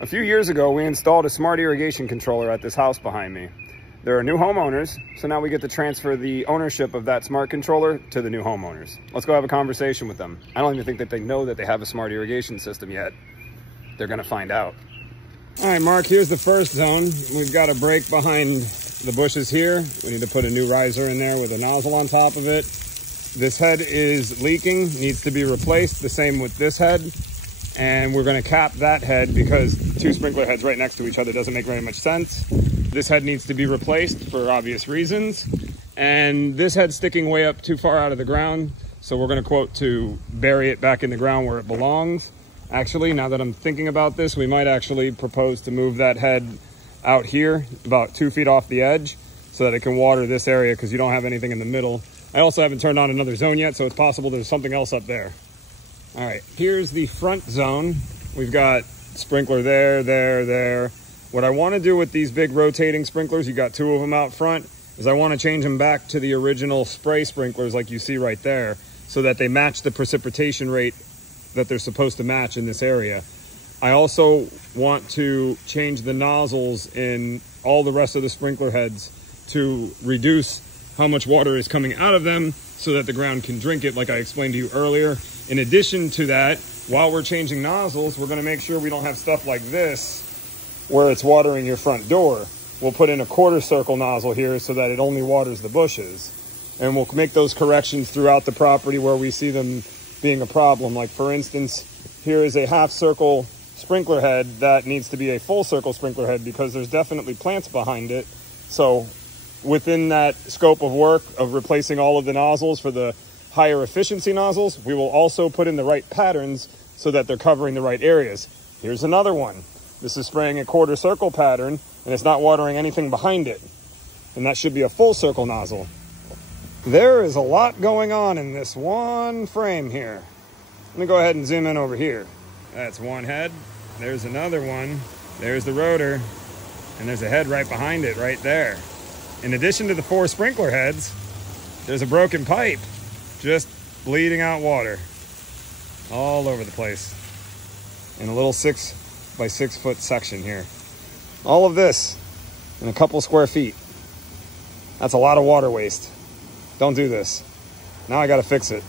A few years ago, we installed a smart irrigation controller at this house behind me. There are new homeowners, so now we get to transfer the ownership of that smart controller to the new homeowners. Let's go have a conversation with them. I don't even think that they know that they have a smart irrigation system yet. They're gonna find out. All right, Mark, here's the first zone. We've got a break behind the bushes here. We need to put a new riser in there with a nozzle on top of it. This head is leaking, needs to be replaced. The same with this head. And we're going to cap that head because two sprinkler heads right next to each other doesn't make very much sense. This head needs to be replaced for obvious reasons. And this head's sticking way up too far out of the ground. So we're going to quote to bury it back in the ground where it belongs. Actually, now that I'm thinking about this, we might actually propose to move that head out here about 2 feet off the edge so that it can water this area because you don't have anything in the middle. I also haven't turned on another zone yet, so it's possible there's something else up there. All right, here's the front zone. We've got sprinkler there. What I want to do with these big rotating sprinklers, you got 2 of them out front, is I want to change them back to the original spray sprinklers like you see right there so that they match the precipitation rate that they're supposed to match in this area. I also want to change the nozzles in all the rest of the sprinkler heads to reduce how much water is coming out of them so that the ground can drink it like I explained to you earlier. In addition to that, while we're changing nozzles, we're going to make sure we don't have stuff like this where it's watering your front door. We'll put in a quarter circle nozzle here so that it only waters the bushes. And we'll make those corrections throughout the property where we see them being a problem. Like for instance, here is a half circle sprinkler head that needs to be a full circle sprinkler head because there's definitely plants behind it. So within that scope of work of replacing all of the nozzles for the higher efficiency nozzles, we will also put in the right patterns so that they're covering the right areas. Here's another one. This is spraying a quarter circle pattern and it's not watering anything behind it. And that should be a full circle nozzle. There is a lot going on in this one frame here. Let me go ahead and zoom in over here. That's one head. There's another one. There's the rotor. And there's a head right behind it right there. In addition to the 4 sprinkler heads, there's a broken pipe just bleeding out water all over the place in a little 6 by 6 foot section here. All of this in a couple square feet. That's a lot of water waste. Don't do this. Now I got to fix it.